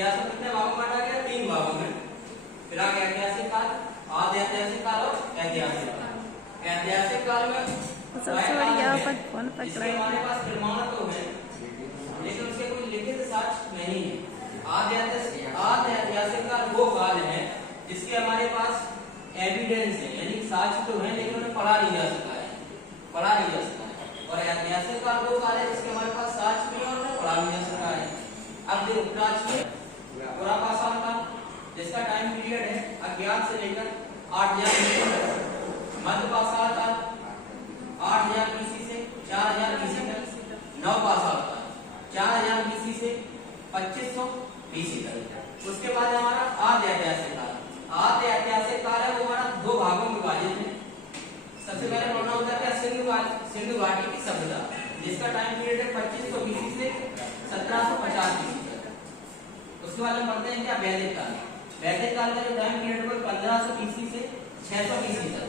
इतिहास को कितने भागों में बांटा गया? 3 भागों में। फिर आगे ऐतिहासिक काल, आधे ऐतिहासिक काल और ऐतिहासिक काल। ऐतिहासिक काल में सबसे बढ़िया फोन पकड़ा है। हमारे पास प्रमाण तो है लेकिन उसके कोई लिखित साक्ष्य नहीं है। आधे ऐतिहासिक काल वो काल है जिसके हमारे पास एविडेंस है, यानी साक्ष्य तो है लेकिन उन्हें पढ़ा नहीं जा सका है, पढ़ा नहीं जा सका है। और ऐतिहासिक काल वो काल है जिसके हमारे पास साक्ष्य भी है और उन्हें पढ़ा नहीं जा सका है। अब देखो प्राचीन पुरापाषाण काल जिसका टाइम पीरियड है अज्ञात से लेकर 8000 BC तक, मध्यपाषाण काल 8000 BC से 4000 BC तक, नवपाषाण काल 4000 BC से 2500 BC तक। उसके बाद हमारा आद्य ऐतिहासिक काल। आद्य ऐतिहासिक काल है वो हमारा 2 भागों में विभाजित है। सबसे पहले पढ़ना होता है सिंधु घाटी की सभ्यता जिसका टाइम पीरियड है 2500 BC से 1750 BC तक। उसके बाद हम पढ़ते हैं क्या? वैदिक काल। वैदिक काल का जो टाइम पीरियड है 1500 BC से 600 BC तक।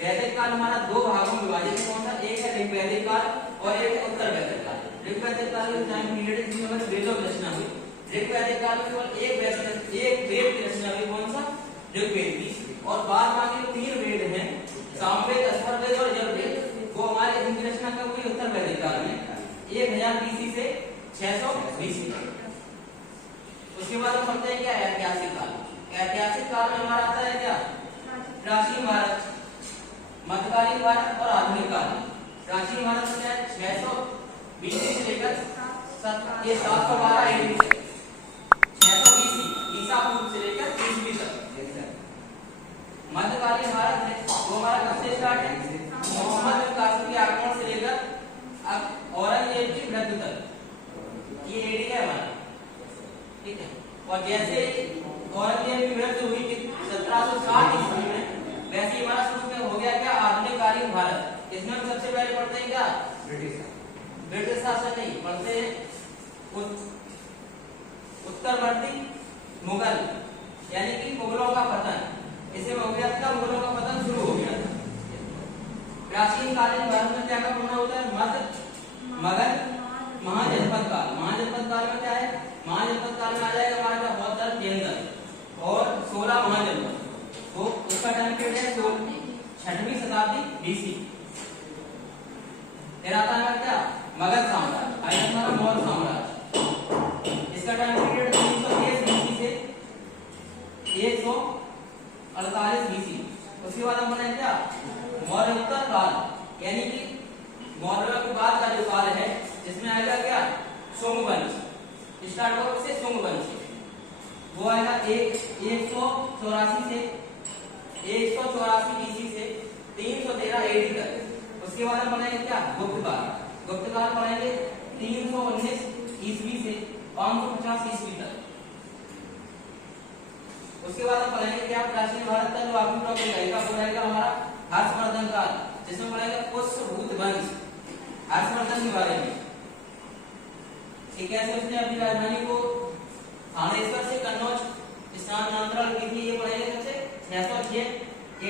वैदिक काल हमारा 2 भागों में विभाजित है। कौन सा? एक है ऋग्वैदिक काल और एक है उत्तर वैदिक काल। ऋग्वैदिक काल का टाइम पीरियड है जिसमें वेदों की रचना हुई। ऋग्वैदिक काल में केवल एक वेद की रचना हुई। कौन सा? ऋग्वेद की। और बाद बाकी 3 वेद हैं, सामवेद, अथर्ववेद और यजुर्वेद, वो हमारे इनकी रचना कब हुई? उत्तर वैदिक काल में 1000 BC से 600 BC तक। उसके बाद हम पढ़ते हैं क्या? ऐतिहासिक काल। ऐतिहासिक काल में हमारा आता है क्या? प्राचीन भारत, मध्यकालीन भारत और आधुनिक काल। प्राचीन भारत में क्या है? 600 BC से लेकर 712 AD तक, 600 BC ईसा पूर्व से लेकर ईस्वी तक। मध्यकालीन भारत है वो हमारा कब से स्टार्ट है? मोहम्मद बिन कासिम के आक्रमण से लेकर अब औरंगजेब की मृत्यु तक, ये एडी है हमारा, ठीक है। और जैसे औरंगजेब की मृत्यु हुई 1760 ईस्वी में, वैसे ही हमारा शुरू में हो गया क्या? आधुनिककालीन भारत। इसमें हम सबसे पहले पढ़ते हैं क्या? ब्रिटिश शासन नहीं पढ़ते हैं, उत्तरवर्ती मुगल, यानी कि मुगलों का पतन। इसे हो गया था, मुगलों का पतन शुरू हो गया था। प्राचीन कालीन भारत में क्या पढ़ना होता है? मगध महाजनपद काल। महाजनपद काल में क्या है? महाजनपद काल में आ जाएगा हमारा क्या? बौद्ध धर्म, जैन धर्म और 16 महाजनपद। तो उसका टाइम पीरियड है 6वीं शताब्दी BC। फिर आता है क्या? मगध साम्राज्य, आया हमारा मौर्य साम्राज्य। इसका टाइम पीरियड 323 BC से 148 BC। उसके बाद हम बनाए क्या? मौर्योत्तर काल, यानी कि मौर्यों के बाद का जो काल है जिसमें आएगा क्या? शुंग वंश। स्टार्ट होगा किससे? शुंग वंश से। वो आएगा 184 से 184 BC से 313 AD तक। उसके बाद हम बनाएंगे क्या? गुप्त काल। गुप्त काल पढ़ाएंगे 319 ईस्वी से 550 ईस्वी तक। उसके बाद हम पढ़ेंगे क्या? प्राचीन भारत का जो आखिरी टॉपिक रहेगा वो रहेगा हमारा हर्षवर्धन काल, जिसमें पढ़ेंगे पुष्यभूत वंश, हर्षवर्धन के बारे में। ठीक है, उसने अपनी राजधानी को थानेश्वर से कन्नौज स्थानांतरण की थी। ये पढ़ेंगे सबसे 606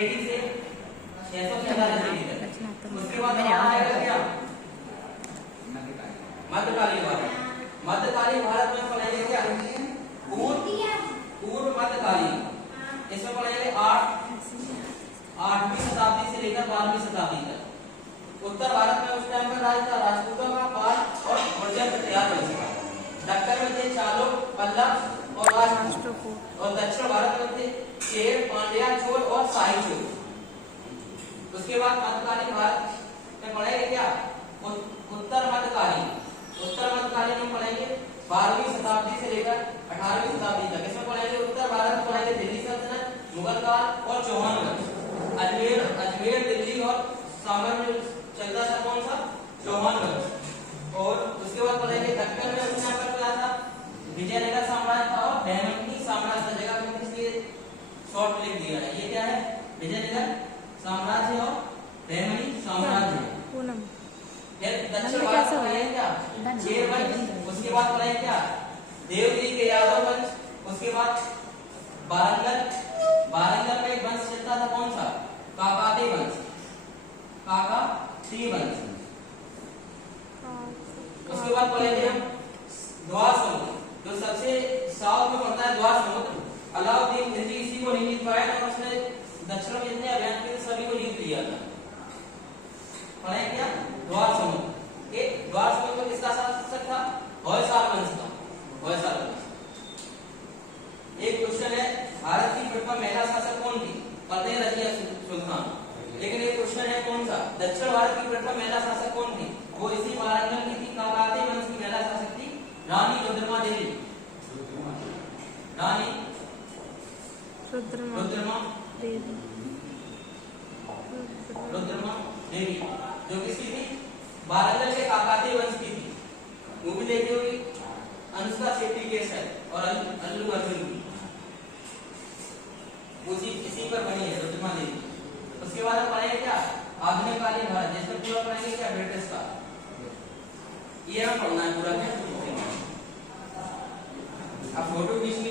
AD से 646 AD तक। उसके बाद आएगा क्या? मध्यकालीन भारत। मध्यकालीन भारत में पढ़ेंगे क्या? पूर्व मध्यकालीन। इसमें पढ़ेंगे 8वीं शताब्दी से लेकर 12वीं शताब्दी तक। उत्तर भारत में उस टाइम का राज था राजपूतों का, पाल और गुर्जर तैयार वंश का। दक्कन में थे चालुक्य, पल्लव और राजपूत। और दक्षिण भारत में थे चेर, पांड्या, चोल और शाही चोल। उसके बाद मध्यकालीन भारत में पढ़ेंगे क्या? उत्तर मध्यकालीन। उत्तर मध्यकालीन में पढ़ेंगे 12वीं शताब्दी से लेकर 18वीं शताब्दी तक। इसमें पढ़ेंगे उत्तर भारत में पढ़ेंगे दिल्ली सल्तनत, मुगल काल और चौहान वंश। अजमेर दिल्ली और साम्राज्य चलता था कौन सा? चौहान वंश। और उसके बाद पढ़ेंगे दक्कन में उसने पर क्या था? विजयनगर साम्राज्य था और बहमनी साम्राज्य था। जगह में इसलिए शॉर्ट लिख दिया है। ये क्या है? विजयनगर साम्राज्य और बहमनी साम्राज्य। दक्षिण भारत में पढ़ेंगे क्या? चेर वंश। उसके बाद पढ़ेंगे क्या? देवगिरी के यादव वंश। उसके बाद वारंगल में एक वंश चलता था कौन सा? काकाती वंश। काकाती वंश। उसके बाद पढ़ेंगे हम द्वार समूह, जो सबसे साउथ में पड़ता है द्वार समुद्र। अलाउद्दीन खिलजी इसी को नहीं जीत पाया था, उसने दक्षिण में जितने अभियान किए सभी को जीत लिया था। पढ़े क्या? द्वार समुद्र। एक द्वार समुद्र में किसका शासक था? होयसाल वंश का। होयसाल वंश। एक क्वेश्चन है, भारत की प्रथम महिला शासक कौन थी? फतेह रजिया सुल्तान। लेकिन एक क्वेश्चन है कौन सा? दक्षिण भारत की प्रथम महिला शासक कौन थी? वो इसी वारंगल की थी, काकाती वंश की महिला शासक थी रानी रुद्रमा देवी। रानी रुद्रमा देवी जो किसकी थी? वारंगल के काकाती वंश की थी। मूवी देखी होगी, अनुष्का शेट्टी के साथ और अल्लू अर्जुन की, उसी इसी पर बनी है रुद्रमा देवी। उसके बाद हम पढ़ेंगे क्या? आधुनिक कालीन भारत, जिसमें पूरा पढ़ेंगे क्या? ब्रिटिश का। ये हम पढ़ना है पूरा क्या? अब फोटो खींचनी